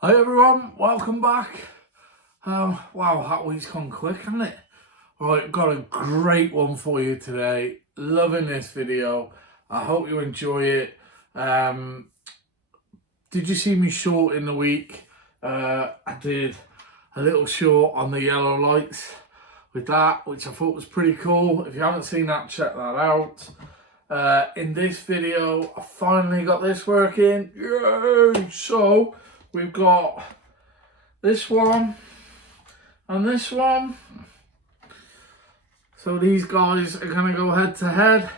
Hi everyone, welcome back. Wow, that week's gone quick, hasn't it? Right, got a great one for you today. Loving this video. I hope you enjoy it. Did you see me short in the week? I did a little short on the yellow lights with that, which I thought was pretty cool. If you haven't seen that, check that out. In this video, I finally got this working. Yay! So we've got this one and this one. So these guys are gonna go head to head.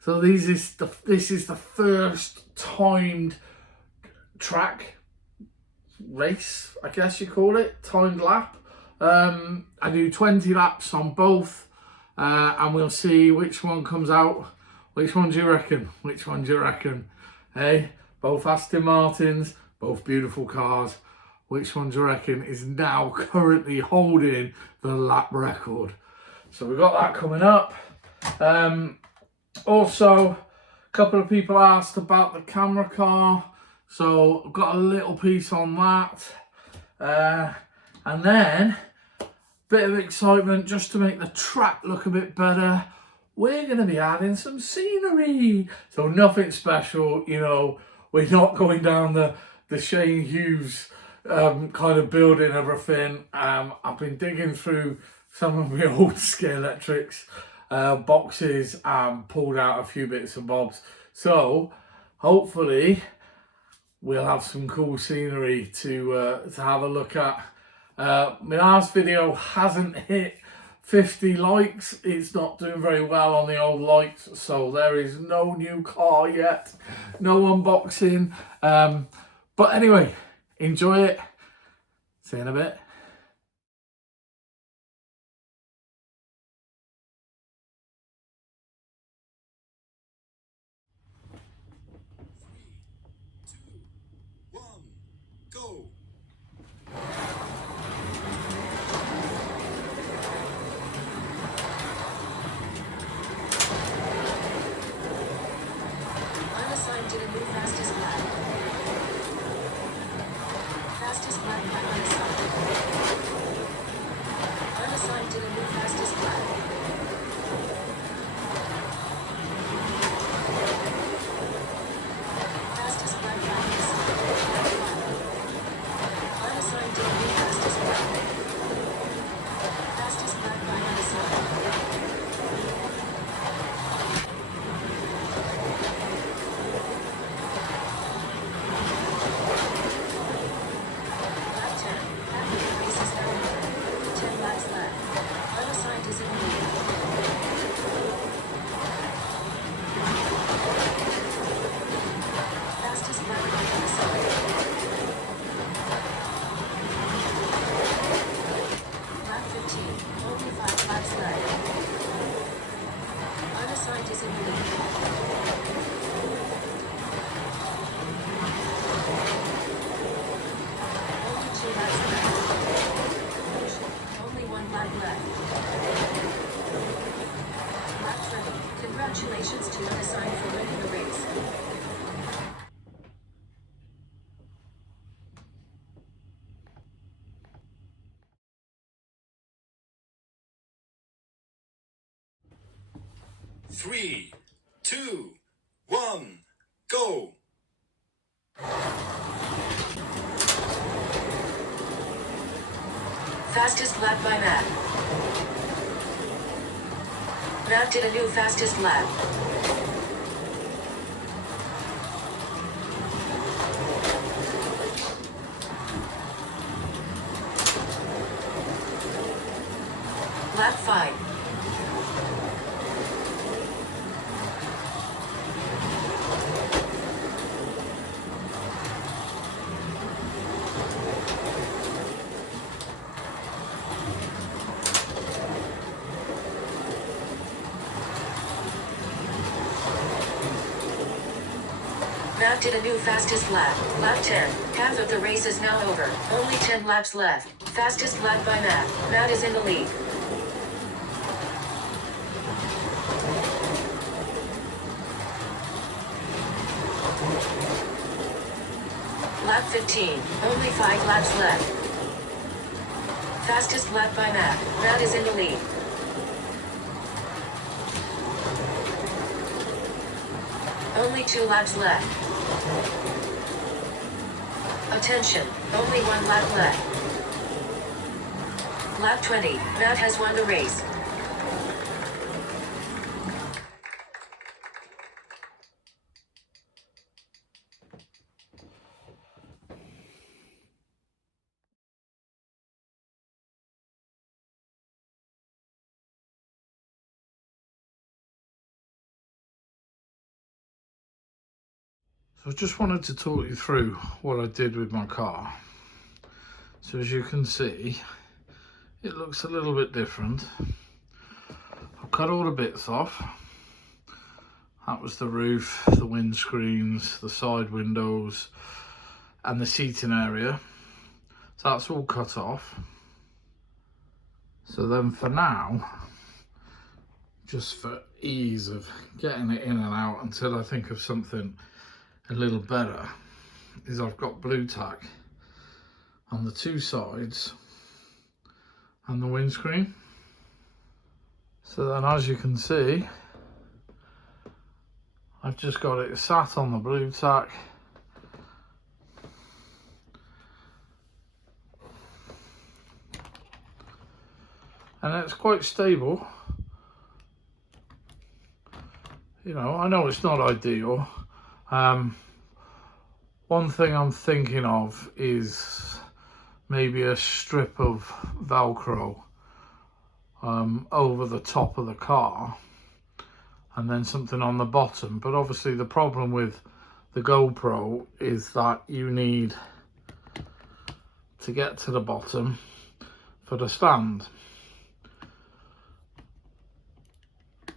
So this is the first timed track race, I guess you call it, timed lap. I do 20 laps on both, and we'll see which one comes out. Which one do you reckon? Which one do you reckon? Hey, both Aston Martins, both beautiful cars. Which one do you reckon is now currently holding the lap record? So we've got that coming up. Also, a couple of people asked about the camera car. So I've got a little piece on that. And then, a bit of excitement just to make the track look a bit better. We're going to be adding some scenery. So nothing special, you know, we're not going down the Shane Hughes kind of building everything. I've been digging through some of my old Scalextrics boxes and pulled out a few bits and bobs. So hopefully we'll have some cool scenery to have a look at. My last video hasn't hit 50 likes. It's not doing very well on the old likes, so there is no new car yet, no unboxing. But anyway, enjoy it. See you in a bit. Go! Unassigned to the new fastest lap. Fastest lap by unassigned. Unassigned to the new fastest lap. Fastest lap by unassigned. Unassigned to the new fastest lap. Fastest lap by unassigned. Lap 10. After the race is now over. 10 laps left. Unassigned is in the lead. Fastest lap by unassigned. Lap 15. Only 5 laps left. Unassigned is in the lead. Only 2 laps left. Only 1 lap left. Lap 30. Congratulations to Unassigned for winning the race. Three, two, one, go! Fastest lap by Matt. Matt did a new fastest lap. Lap 5. Matt did a new fastest lap. Lap 10. Half of the race is now over. Only 10 laps left. Fastest lap by Matt. Matt is in the lead. Lap 15. Only 5 laps left. Fastest lap by Matt. Matt is in the lead. Only 2 laps left. Attention, only 1 lap left. Lap 20, Matt has won the race. So I just wanted to talk you through what I did with my car. So as you can see, it looks a little bit different. I've cut all the bits off. That was the roof, the windscreens, the side windows, and the seating area. So that's all cut off. So then for now, just for ease of getting it in and out until I think of something a little better, is I've got blue tack on the 2 sides and the windscreen. So then, as you can see, I've just got it sat on the blue tack, and it's quite stable. You know, I know it's not ideal. One thing I'm thinking of is maybe a strip of Velcro over the top of the car, and then something on the bottom. But obviously the problem with the GoPro is that you need to get to the bottom for the stand.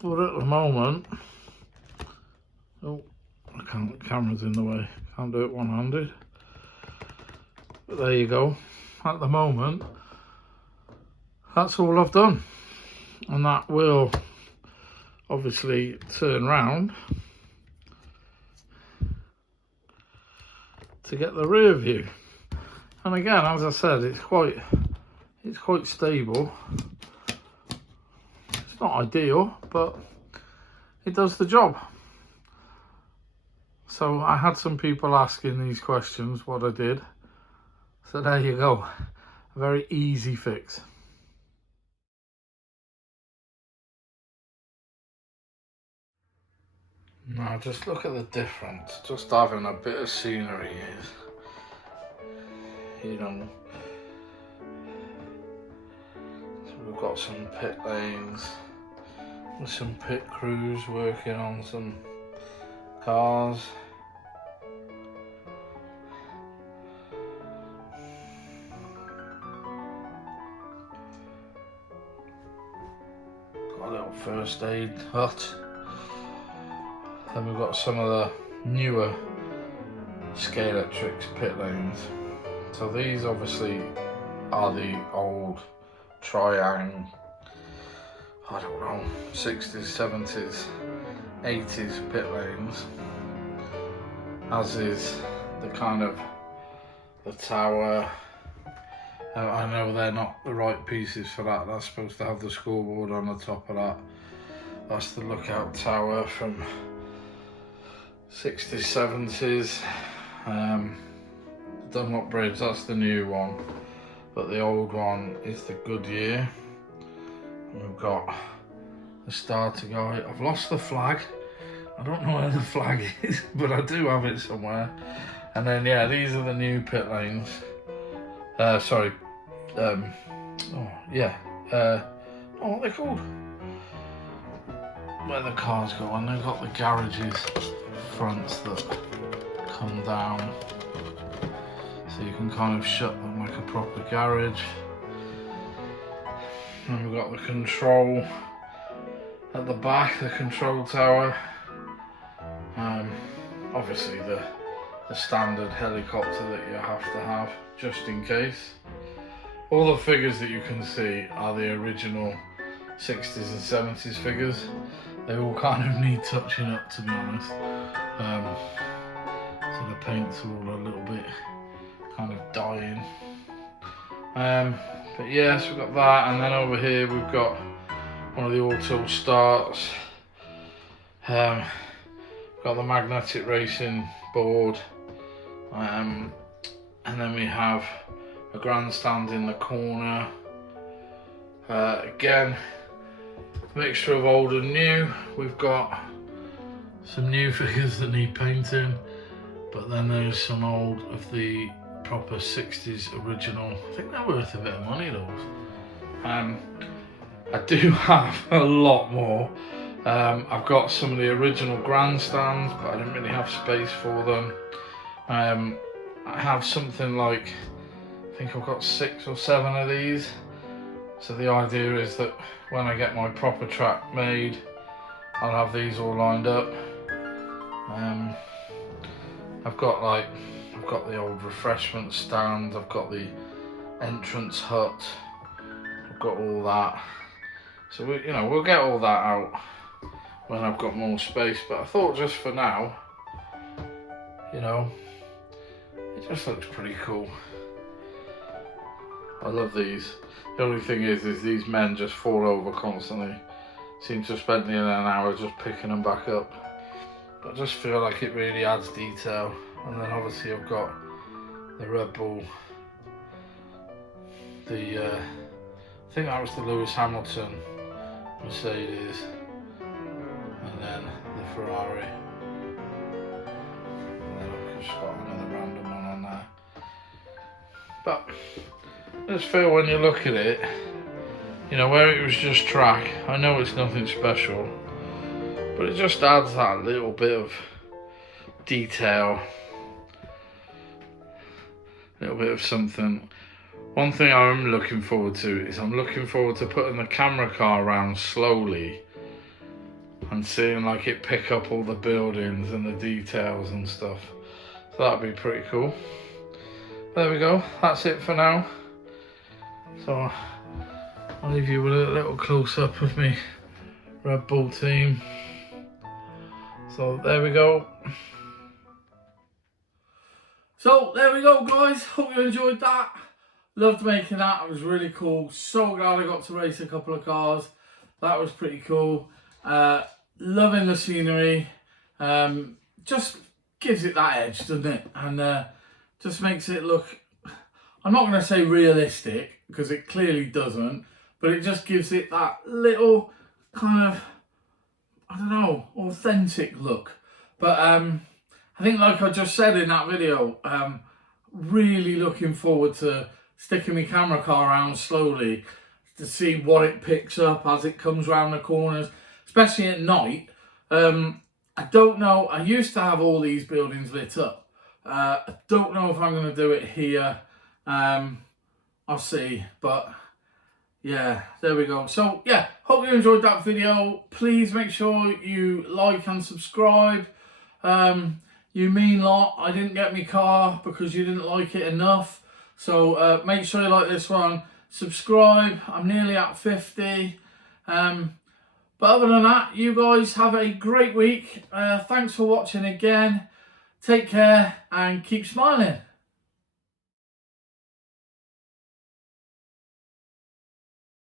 But at the moment, oh, I can't, the camera's in the way, can't do it one-handed. But there you go. At the moment, that's all I've done. And that will obviously turn round to get the rear view. And again, as I said, it's quite stable. It's not ideal, but it does the job. So I had some people asking these questions, what I did. So there you go, a very easy fix. Now just look at the difference, just having a bit of scenery is, you know. So we've got some pit lanes, with some pit crews working on some cars. Got a little first aid hut. Then we've got some of the newer Scalextric pit lanes. So these obviously are the old Triang, I don't know, 60s, 70s, 80s pit lanes. As is the kind of the tower. I know they're not the right pieces for that. That's supposed to have the scoreboard on the top of that. That's the lookout tower from 60s, 70s. Dunlop Bridge, that's the new one. But the old one is the Goodyear. And we've got the starter guide. I've lost the flag. I don't know where the flag is, but I do have it somewhere. And then, yeah, these are the new pit lanes. Sorry. Oh, yeah. Oh, what are they called? Where the cars go, and they've got the garages fronts that come down. So you can kind of shut them like a proper garage. And we've got the control at the back, the control tower. Obviously the standard helicopter that you have to have, just in case. All the figures that you can see are the original 60s and 70s figures. They all kind of need touching up, to be honest. So the paint's all a little bit kind of dying. But yes, we've got that, and then over here we've got one of the auto starts. Got the magnetic racing board, and then we have a grandstand in the corner. Again, mixture of old and new. We've got some new figures that need painting, but then there's some old of the proper 60s original. I think they're worth a bit of money, those. I do have a lot more. I've got some of the original grandstands, but I didn't really have space for them. I have something like, I think I've got 6 or 7 of these. So the idea is that when I get my proper track made, I'll have these all lined up. I've got the old refreshment stand, I've got the entrance hut, I've got all that. So we'll get all that out when I've got more space, but I thought just for now, it just looks pretty cool. I love these. The only thing is these men just fall over constantly. Seem to spend nearly an hour just picking them back up. But I just feel like it really adds detail. And then obviously I've got the Red Bull, I think that was the Lewis Hamilton Mercedes, and then the Ferrari. And then I've just got another random one on there. But I just feel when you look at it, where it was just track, I know it's nothing special, but it just adds that little bit of detail, a little bit of something. One thing I'm looking forward to is I'm looking forward to putting the camera car around slowly and seeing like it pick up all the buildings and the details and stuff. So that'd be pretty cool. There we go, that's it for now. So I'll leave you with a little close up of me Red Bull team. So there we go. So there we go, guys. Hope you enjoyed that. Loved making that. It was really cool. So glad I got to race a couple of cars. That was pretty cool. Loving the scenery. Just gives it that edge, doesn't it? And just makes it look, I'm not going to say realistic, because it clearly doesn't, but it just gives it that little kind of, I don't know, authentic look. But I think, like I just said in that video, really looking forward to sticking my camera car around slowly to see what it picks up as it comes around the corners, especially at night. I don't know, I used to have all these buildings lit up. I don't know if I'm going to do it here. I'll see, but yeah, there we go. So yeah, hope you enjoyed that video. Please make sure you like and subscribe. You mean lot. I didn't get my car because you didn't like it enough. So make sure you like this one. Subscribe. I'm nearly at 50. But other than that, you guys have a great week. Thanks for watching again. Take care and keep smiling.